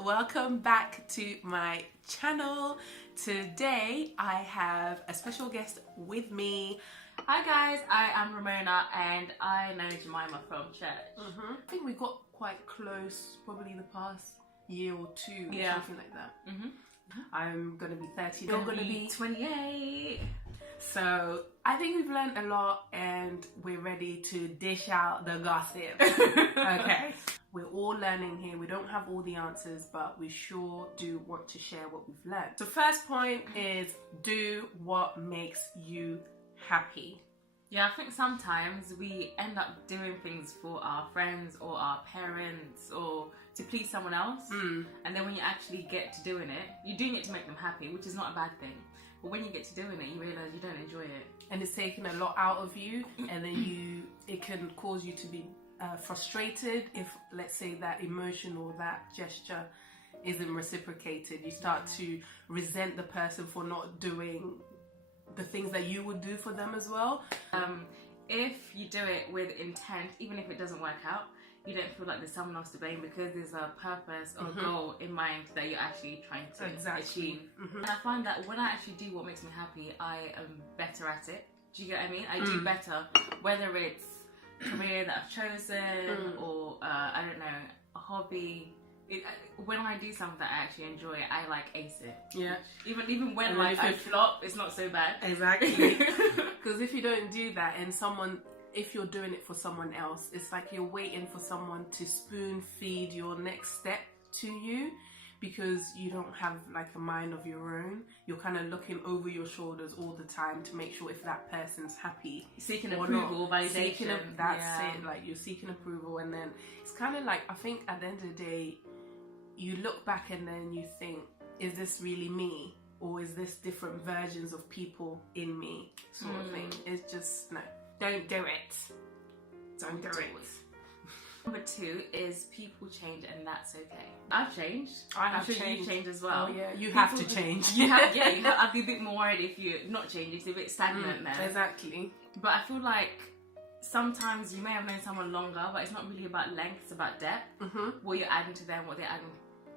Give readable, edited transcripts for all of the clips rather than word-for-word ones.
welcome back to my channel. Today I have a special guest with me. Hi guys, I am Ramona and I know Jemima from church. I think we got quite close probably the past year or two, or something like that. I'm gonna be 30, you're gonna be 28. So I think we've learned a lot and we're ready to dish out the gossip. Okay. We're all learning here. We don't have all the answers, but we sure do want to share what we've learned. The first point is do what makes you happy. Yeah, I think sometimes we end up doing things for our friends or our parents or to please someone else. And then when you actually get to doing it, you're doing it to make them happy, which is not a bad thing. But when you get to doing it, you realise you don't enjoy it. And it's taking a lot out of you, and then it can cause you to be frustrated if, let's say, that emotion or that gesture isn't reciprocated. You start to resent the person for not doing the things that you would do for them as well. If you do it with intent, even if it doesn't work out, you don't feel like there's someone else to blame because there's a purpose or goal in mind that you're actually trying to achieve. And I find that when I actually do what makes me happy, I am better at it. Do you get what I mean? I do better, whether it's a career that I've chosen or I don't know, a hobby. When I do something that I actually enjoy, I like ace it. Yeah. Even when like I flop, it's not so bad. Exactly. Because if you don't do that and if you're doing it for someone else, it's like you're waiting for someone to spoon feed your next step to you because you don't have like a mind of your own. You're kind of looking over your shoulders all the time to make sure if that person's happy. Seeking approval, validation. That's it. Like you're seeking approval, and then it's kind of like, I think at the end of the day, you look back and then you think, is this really me? Or is this different versions of people in me? Sort of thing. It's just, no. Don't do it. Don't do it. Number 2 is people change and that's okay. I've changed. I'm sure you've changed as well. Oh yeah, you have to change. I'd be a bit more worried if you're not changing, it's a bit stagnant there. Exactly. But I feel like sometimes you may have known someone longer, but it's not really about length, it's about depth. What you're adding to them, what they're adding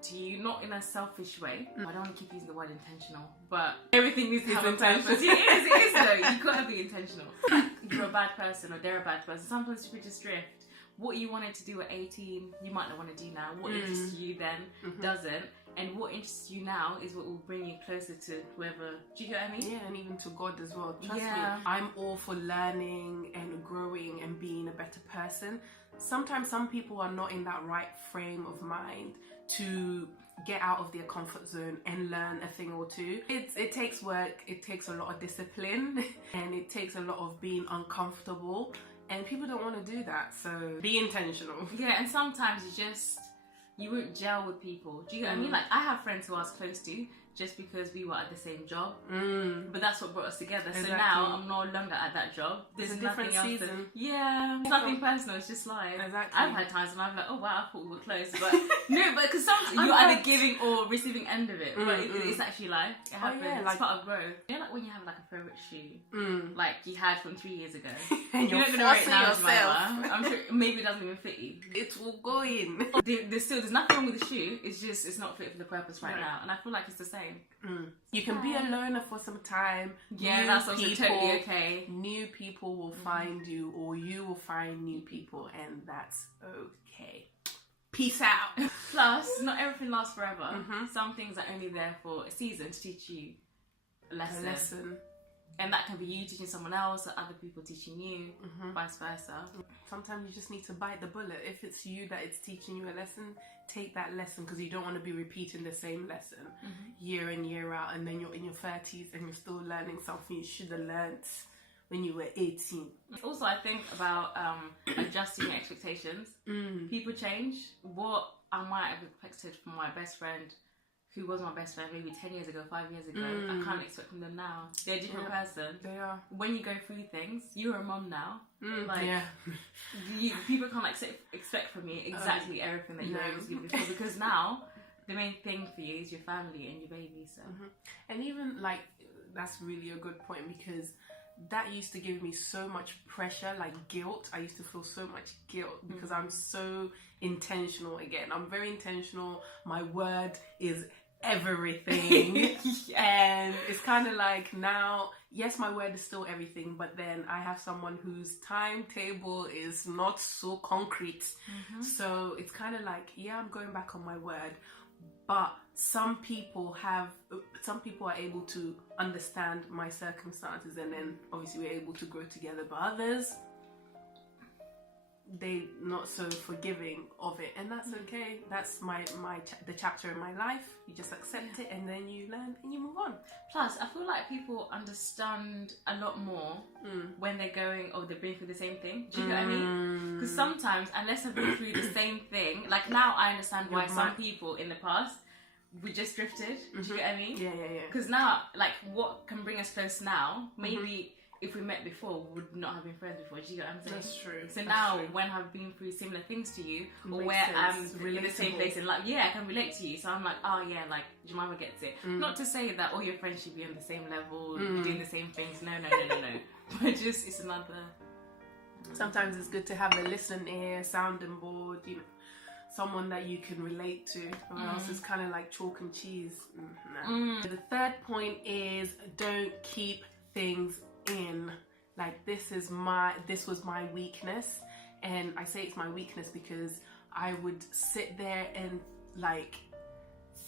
to you, not in a selfish way. I don't want to keep using the word intentional, but everything needs to have a purpose. It is though. You gotta be intentional. You're a bad person or they're a bad person. Sometimes people just drift. What you wanted to do at 18, you might not want to do now. What interests you then doesn't. And what interests you now is what will bring you closer to whoever. Do you get what I mean? Yeah, and even to God as well. Trust me, I'm all for learning and growing and being a better person. Sometimes some people are not in that right frame of mind to get out of their comfort zone and learn a thing or two. It takes work, it takes a lot of discipline, and it takes a lot of being uncomfortable, and people don't want to do that, so be intentional. Yeah, and sometimes you won't gel with people. Do you get what I mean? Like, I have friends who I was close to just because we were at the same job, but that's what brought us together. Exactly. So now I'm no longer at that job. There's a different season. It's nothing personal, it's just life. Exactly. I've had times when I'm like, oh wow, I thought we were close, but no, but because sometimes you're either giving or receiving end of it, but it's actually life. It happens. It's part of growth. You know, like when you have like a favorite shoe, like you had from 3 years ago, and you're not gonna wear it now, yourself. I'm sure maybe it doesn't even fit you. It will go in. There's nothing wong with the shoe. It's just it's not fit for the purpose right now, and I feel like it's the same. You can be a loner for some time. Yeah, that's also totally okay. New people will find you, or you will find new people, and that's okay. Peace out. Plus, not everything lasts forever. Some things are only there for a season to teach you a lesson. And that can be you teaching someone else or other people teaching you, vice versa. Sometimes you just need to bite the bullet. If it's you that it's teaching you a lesson, take that lesson, because you don't want to be repeating the same lesson year in, year out, and then you're in your 30s and you're still learning something you should have learned when you were 18. Also, I think about adjusting your expectations. People change. What I might have expected from my best friend, who was my best friend maybe 10 years ago, 5 years ago, I can't expect from them now. They're a different person. They are. When you go through things, you're a mom now. People can't expect from you exactly everything that you were able to give before, because now the main thing for you is your family and your baby. So, and even like, that's really a good point, because that used to give me so much pressure, like guilt. I used to feel so much guilt because I'm so intentional again. I'm very intentional. My word is everything. And it's kind of like now, yes, my word is still everything, but then I have someone whose timetable is not so concrete. So it's kind of like, yeah, I'm going back on my word, but some people are able to understand my circumstances, and then obviously we're able to grow together, but others, they not so forgiving of it, and that's okay. That's the chapter in my life. You just accept it, and then you learn and you move on. Plus, I feel like people understand a lot more when they're been through the same thing. Do you get what I mean? Because sometimes, unless I've been through the same thing, like now I understand why some people in the past we just drifted. Do you get what I mean? Yeah. Because now, like, what can bring us close now, maybe if we met before, we would not have been friends before. Do you get what I'm saying? That's true. So now, when I've been through similar things to you, or where I'm in the same place in life, I can relate to you. So I'm like, oh yeah, like, Jemima gets it. Not to say that all your friends should be on the same level, doing the same things. No. But just, it's another... Sometimes it's good to have a listening ear, sounding board, you know, someone that you can relate to, or else it's kind of like chalk and cheese. The third point is, don't keep things in. Like, this was my weakness, and I say it's my weakness because I would sit there and like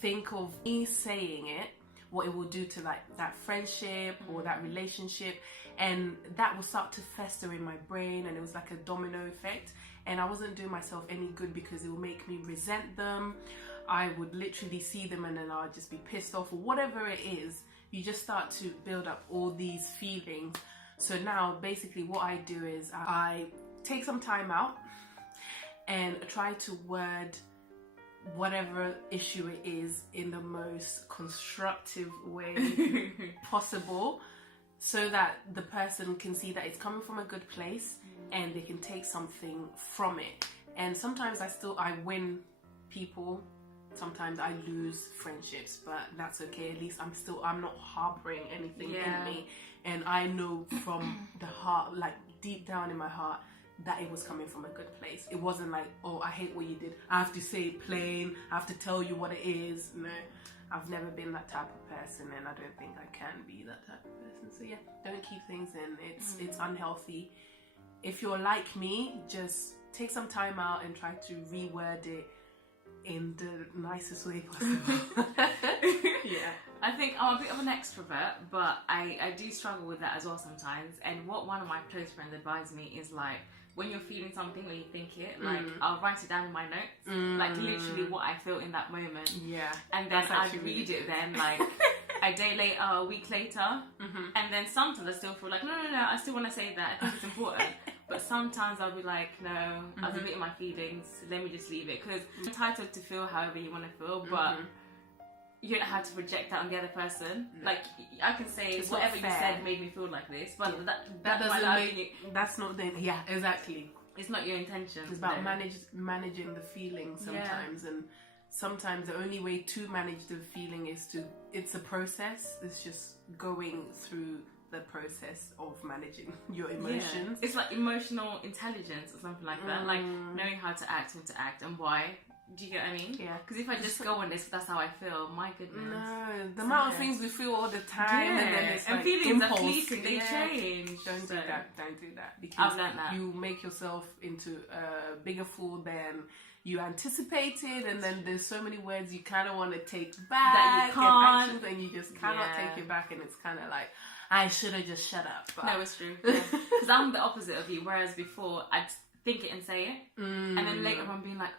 think of me saying it, what it will do to like that friendship or that relationship, and that will start to fester in my brain, and it was like a domino effect, and I wasn't doing myself any good because it will make me resent them. I would literally see them and then I'd just be pissed off, or whatever it is. You just start to build up all these feelings. So now basically what I do is I take some time out and try to word whatever issue it is in the most constructive way possible, so that the person can see that it's coming from a good place and they can take something from it. And sometimes I win people, sometimes I lose friendships, but that's okay. At least I'm not harboring anything in me, and I know from the heart, like deep down in my heart, that it was coming from a good place. It wasn't like, oh, I hate what you did, I have to say it plain, I have to tell you what it is. No, I've never been that type of person, and I don't think I can be that type of person. So yeah, don't keep things in. It's unhealthy. If you're like me, just take some time out and try to reword it in the nicest way possible. Yeah. I think I'm a bit of an extrovert, but I do struggle with that as well sometimes. And what one of my close friends advised me is, like, when you're feeling something or you think it, like, I'll write it down in my notes, like literally what I feel in that moment. Yeah. And then I'd read it then, like, a day later, a week later, and then sometimes I still feel like, no, I still want to say that. I think it's important. But sometimes I'll be like, no, I was admitting my feelings, let me just leave it. Because you're entitled to feel however you want to feel, but you don't have to project that on the other person. Like, I can say, it's whatever you said made me feel like this, but that doesn't make that's not the, yeah, exactly. It's not your intention. It's about managing the feelings sometimes, and sometimes the only way to manage the feeling is it's a process. It's just going through the process of managing your emotions. It's like emotional intelligence or something like that, like knowing how to act, when to act, and why. Do you get what I mean? Yeah. Because if I just go on this, that's how I feel. My goodness. No, the amount of things we feel all the time, and then it's like feelings impulse. are fleeting. They change. Don't do that. Don't do that. Because I've learned that. You make yourself into a bigger fool than you anticipated, and then there's so many words you kind of want to take back, that you can't, and actions, and you just cannot take it back, and it's kind of like, I should have just shut up. But... No, it's true. Because I'm the opposite of you. Whereas before, I'd think it and say it, and then later on being like,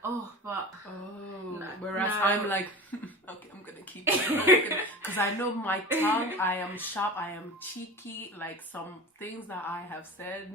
whereas I'm like, okay, I'm gonna keep it, because I know my tongue, I am sharp, I am cheeky. Like, some things that I have said,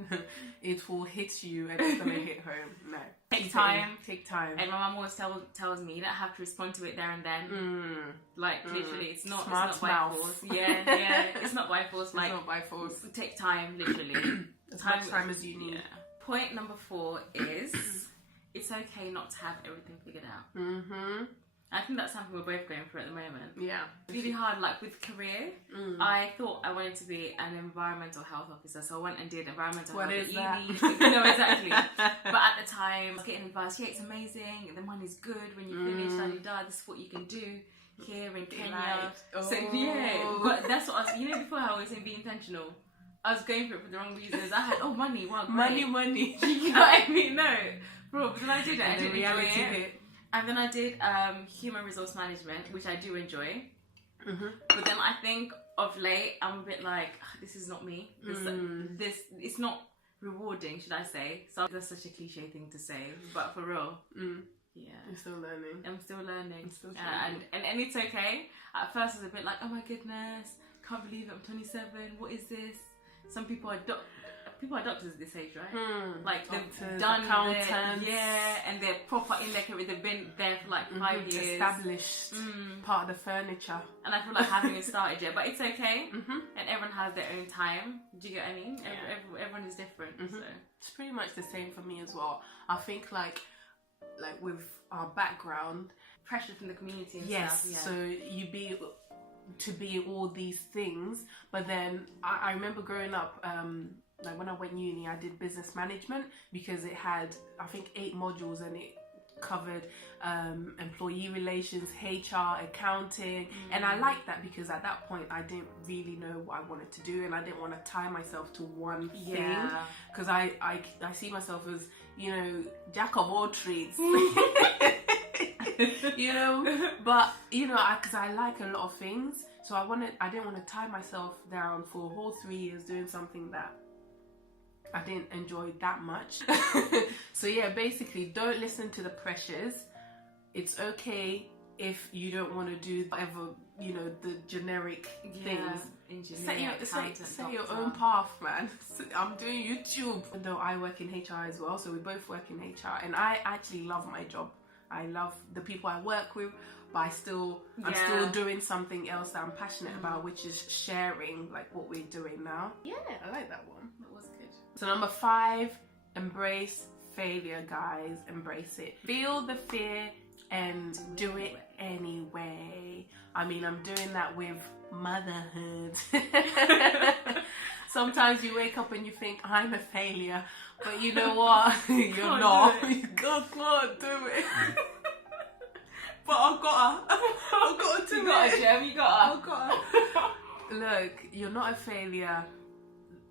it will hit you and it's gonna hit home. No, take time. And my mum always tells me you don't have to respond to it there and then. Like, literally, it's not by force. Yeah, it's not by force. Like, it's not by force. Take time, literally. As much time as you need. Yeah. Point number 4 is it's okay not to have everything figured out. I think that's something we're both going through at the moment. Yeah. It's really hard, like with career. I thought I wanted to be an environmental health officer, so I went and did environmental health at uni. No, exactly. But at the time, I was getting advice, yeah, it's amazing, the money's good, when you finish, this is what you can do here in Kenya. So yeah, but that's what I was, before I was saying be intentional. I was going for it for the wrong reasons. I had, money, wow, great. Money. You know what I mean? No. Bro, but then I did it. I did enjoy it. And then I did human resource management, which I do enjoy. But then I think of late, I'm a bit like, this is not me. This it's not rewarding, should I say. So that's such a cliche thing to say, but for real. Yeah. I'm still learning. I'm still learning. Still and it's okay. At first I was a bit like, oh my goodness, can't believe it, I'm 27, what is this? Some people are doctors at this age, right? Like they've done accountants, and they're proper in their career. They've been there for like 5 years, established, part of the furniture. And I feel like I haven't even started yet, but it's okay. And everyone has their own time. Do you get what I mean? Everyone is different. So it's pretty much the same for me as well. I think like with our background, pressure from the community and stuff. Yeah. So to be all these things, but then I remember growing up. Like when I went uni, I did business management because it had, I think, 8 modules, and it covered employee relations, HR, accounting, and I liked that because at that point I didn't really know what I wanted to do, and I didn't want to tie myself to one thing, because I see myself as, jack of all trades. But because I like a lot of things, so I didn't want to tie myself down for a whole 3 years doing something that I didn't enjoy that much. So yeah, basically, don't listen to the pressures. It's okay if you don't want to do whatever, the generic things. Set your own path, man. I'm doing YouTube. Though I work in HR as well, so we both work in HR, and I actually love my job. I love the people I work with, but I'm still doing something else that I'm passionate about, which is sharing like what we're doing now. Yeah, I like that one. That was good. So number 5, embrace failure, guys. Embrace it. Feel the fear and do it anyway. I mean, I'm doing that with motherhood. Sometimes you wake up and you think, I'm a failure, but you know what? You're not. You can't do it. But I've got to do it. You got it, Jem. You got her. Look, you're not a failure.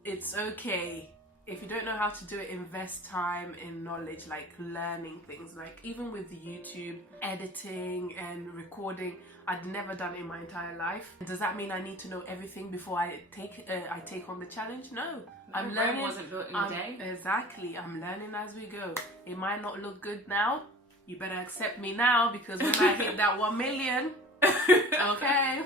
It's okay. If you don't know how to do it, invest time in knowledge, like learning things. Like even with YouTube, editing and recording, I'd never done it in my entire life. Does that mean I need to know everything before I take on the challenge? No. I'm learning. Wasn't built in a day. Exactly. I'm learning as we go. It might not look good now. You better accept me now, because when I hit that 1 million, okay.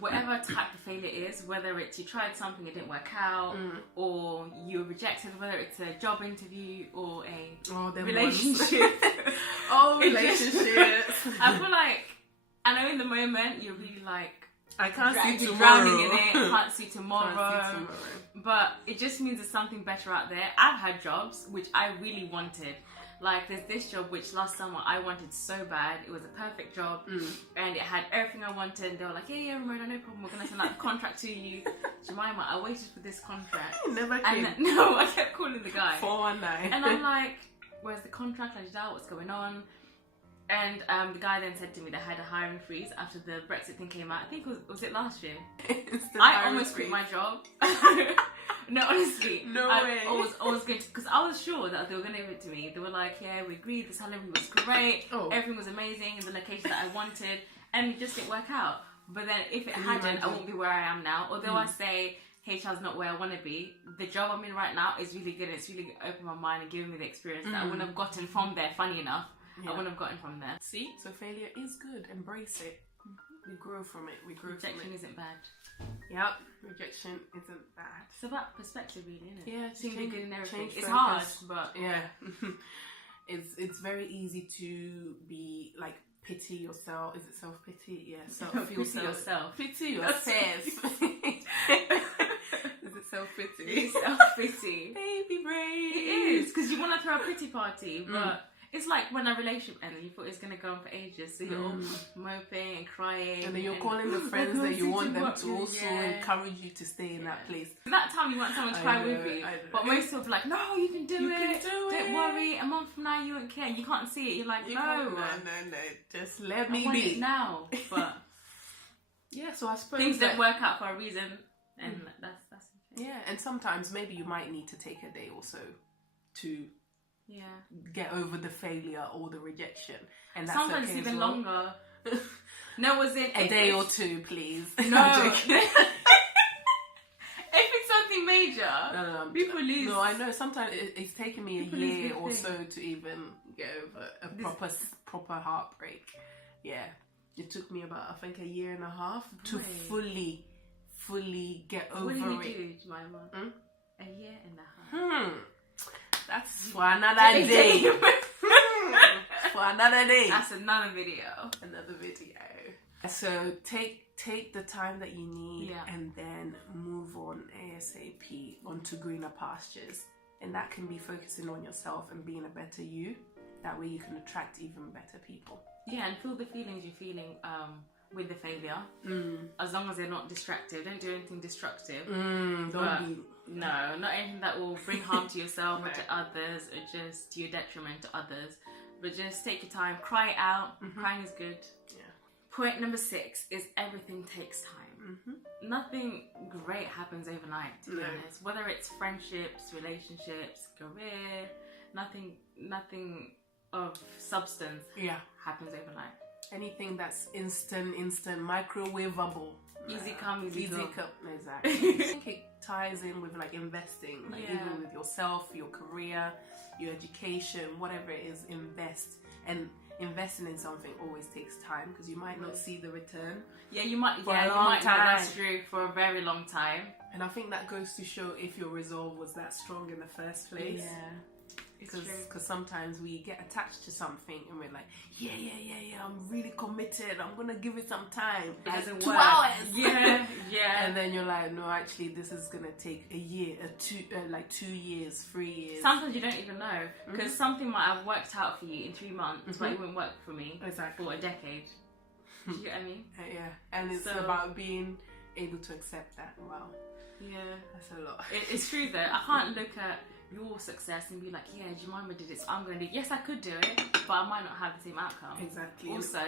Whatever type of failure is, whether it's you tried something, it didn't work out, or you were rejected, whether it's a job interview or a relationship. Relationships. I feel like, I know in the moment you're really like, I can't see tomorrow. Drowning in it, can't see tomorrow. But it just means there's something better out there. I've had jobs which I really wanted. Like there's this job which last summer I wanted so bad. It was a perfect job and it had everything I wanted. They were like, yeah, Ramona, no problem. We're going to send out the contract to you. Jemima, I waited for this contract. Never came. No, I kept calling the guy. 419. And I'm like, where's the contract? I just doubt what's going on. And the guy then said to me they had a hiring freeze after the Brexit thing came out. I think was it last year? I almost quit my job. No, honestly. No way. I was going to, because I was sure that they were going to give it to me. They were like, yeah, we agreed, the salary was great, everything was amazing, in the location that I wanted, and it just didn't work out. But then if it hadn't, I won't be where I am now. Although I say HR's not where I want to be, the job I'm in right now is really good. It's really opened my mind and given me the experience that I wouldn't have gotten from there, funny enough. I wouldn't have gotten from there. See? So failure is good. Embrace it. We grow from it. Rejection isn't bad. Yep. Rejection isn't bad. It's about perspective, really, isn't it? Yeah. Seeing the good in everything. It's focus. hard, but... Yeah. It's very easy to be like pity yourself. Is it self-pity? Yeah. Pity yourself. Pity yourself. Is it self-pity? It's self-pity. Baby brain. It is, because you want to throw a pity party, but It's like when a relationship ended, you thought it was going to go on for ages, so you're all moping and crying. And then you're calling the friends that you want them to also encourage you to stay in that place. That time you want someone to cry with you, but most people be like, no, you can do it. Don't worry, a month from now you won't care. You can't see it. You're like, no, just let me I want be it now. But yeah, so I suppose things don't work out for a reason, and that's okay. Yeah, and sometimes maybe you might need to take a day or so to get over the failure or the rejection, and that's sometimes okay even as well. longer. No, was it a day or two, please? No. If it's something major, no, people lose. No, I know. Sometimes it's taken me a year or so to even get over a proper heartbreak. Yeah, it took me about, I think, a year and a half to fully get over it. What did you do, Jemima? A year and a half. That's for another day. For another day. That's another video. So take the time that you need and then move on ASAP onto greener pastures. And that can be focusing on yourself and being a better you. That way you can attract even better people. Yeah, and feel the feelings you're feeling with the failure. As long as they're not destructive. Don't do anything destructive. No, not anything that will bring harm to yourself or to others, or just to your detriment to others. But just take your time, cry it out. Crying is good. Yeah. Point number 6 is everything takes time. Nothing great happens overnight, to be honest. Whether it's friendships, relationships, career, nothing of substance happens overnight. Anything that's instant, microwavable. Easy come, easy go. Exactly. I think it ties in with like investing, like even with yourself, your career, your education, whatever it is, invest. And investing in something always takes time because you might not see the return. Yeah, you might. For a long time. That's true, for a very long time. And I think that goes to show if your resolve was that strong in the first place. Yeah. Because sometimes we get attached to something and we're like, yeah, I'm really committed, I'm gonna give it some time. It doesn't 2 work. hours. Yeah. And then you're like, no, actually this is gonna take a year, 2 years, 3 years. Sometimes you don't even know, because something might have worked out for you in 3 months, but it wouldn't work for me for a decade. Do you get what I mean? Yeah, and it's about being able to accept that. Wow. Yeah, that's a lot. It's true though. I can't look at your success and be like, yeah, Jemima did it, so I'm going to do it. Yes, I could do it, but I might not have the same outcome. Exactly. Also,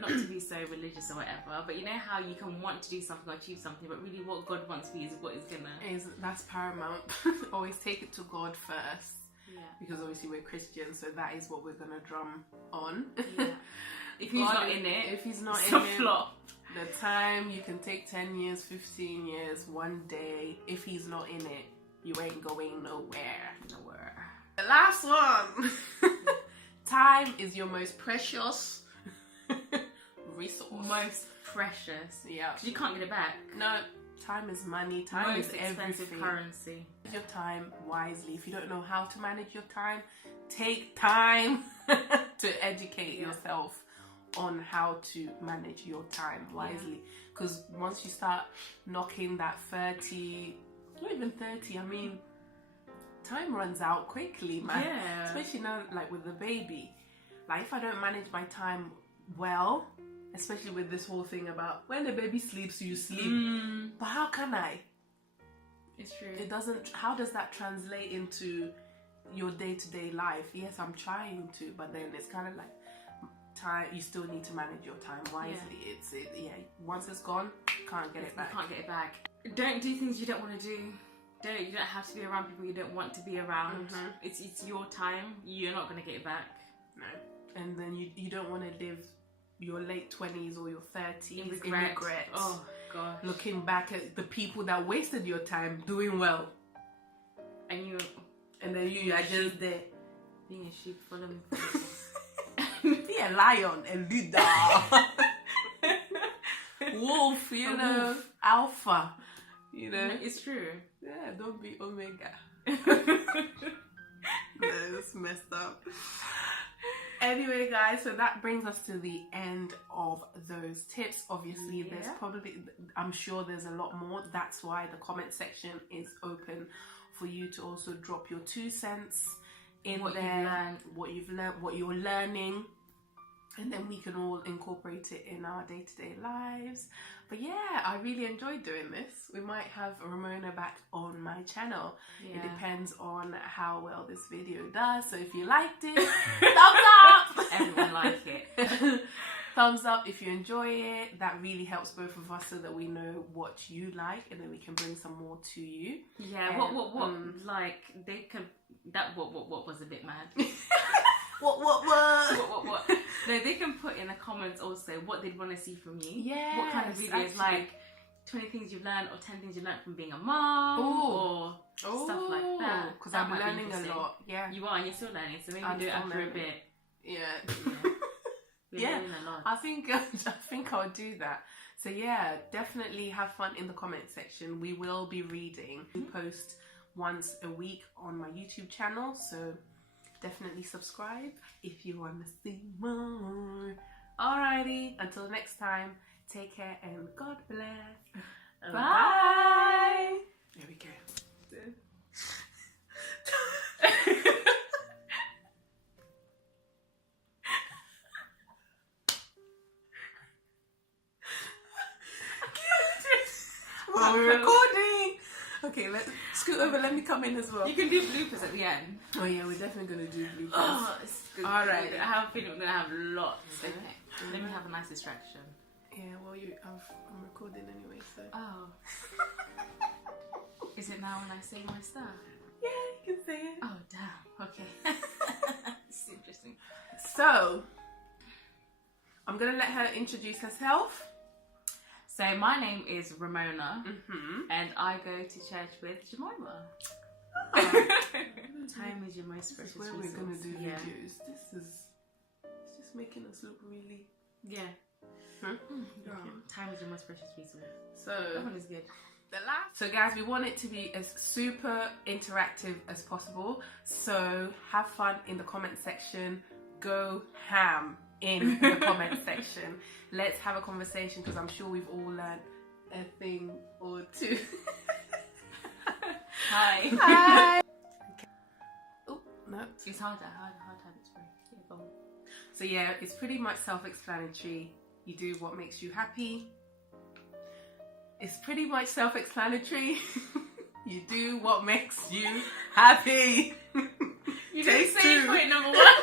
not to be so religious or whatever, but you know how you can want to do something or achieve something, but really what God wants for you is what is that's paramount. Always take it to God first. Yeah. Because obviously we're Christians, so that is what we're going to drum on. Yeah. If he's not in it, if he's not it's in a flop. The time you can take 10 years, 15 years, one day. If he's not in it, you ain't going nowhere. The last one. Time is your most precious resource. Most precious. Yeah. Because you can't get it back. No. Time is money. Time is expensive everything. Currency. Use your time wisely. If you don't know how to manage your time, take time to educate yourself on how to manage your time wisely. Because once you start knocking that 30, not even 30, I mean, time runs out quickly, man. Yeah. Especially now, like with the baby. Like if I don't manage my time well, especially with this whole thing about when the baby sleeps, you sleep. But how can I? It's true. It doesn't. How does that translate into your day-to-day life? Yes, I'm trying to, but then it's kind of like time. You still need to manage your time wisely. Yeah. Once it's gone, can't get it back. You can't get it back. Don't do things you don't want to do. You don't have to be around people you don't want to be around. It's your time. You're not going to get it back. No. And then you don't want to live your late 20s or your 30s in regret. Oh gosh. Looking back at the people that wasted your time doing well. And then you are just there. Being a sheep following. Be a lion, a leader. Wolf, you know. Wolf. Alpha. You know. It's true. Yeah, don't be Omega. That's messed up. Anyway, guys, so that brings us to the end of those tips. Obviously, there's I'm sure there's a lot more. That's why the comment section is open for you to also drop your 2 cents in what there, you've learned. what you've learned, what you're learning, and then we can all incorporate it in our day-to-day lives. But yeah, I really enjoyed doing this. We might have Ramona back on my channel. Yeah. It depends on how well this video does. So if you liked it, thumbs up! Everyone like it. Thumbs up if you enjoy it. That really helps both of us so that we know what you like, and then we can bring some more to you. Yeah, And, what like they could what was a bit mad. What? No, they can put in the comments also what they'd want to see from you. Yeah. What kind of videos, actually. like 20 things you've learned or 10 things you learned from being a mom. Ooh. Or stuff like that. Because That I'm might be learning a interesting. lot. Yeah. You are, and you're still learning, so maybe I'm do it still after learning. a bit. Yeah. We're Yeah. learning a lot. I think I'll do that. So yeah, definitely have fun in the comment section. We will be reading. We post once a week on my YouTube channel, so definitely subscribe if you want to see more. Alrighty, until next time, take care and God bless. Bye. There we go. We're recording. Okay, let's scoot over. Let me come in as well. You can do bloopers at the end. Oh yeah, we're definitely gonna do bloopers. Oh, it's good. All right. I have a feeling we're gonna have lots. Okay. Let me have a nice distraction. Yeah, well, I'm recording anyway, so. Oh. Is it now when I say my stuff? Yeah, you can say it. Oh, damn. Okay. It's interesting. So, I'm gonna let her introduce herself. So my name is Ramona, Mm-hmm. and I go to church with Jemima. Time is your most This precious is where resource. we're gonna do Yeah. videos. It's just making us look really. Yeah. Huh? Yeah. Time is your most precious resource. So That one is good. So guys, we want it to be as super interactive as possible. So have fun in the comment section. Go ham in the comment section. Let's have a conversation because I'm sure we've all learned a thing or two. Hi. Hi. Okay. Oh no. It's hard habits, bro. Yeah, go on. So yeah, it's pretty much self-explanatory. You do what makes you happy. It's pretty much self-explanatory. You do what makes you happy. You Take didn't say two. point number one.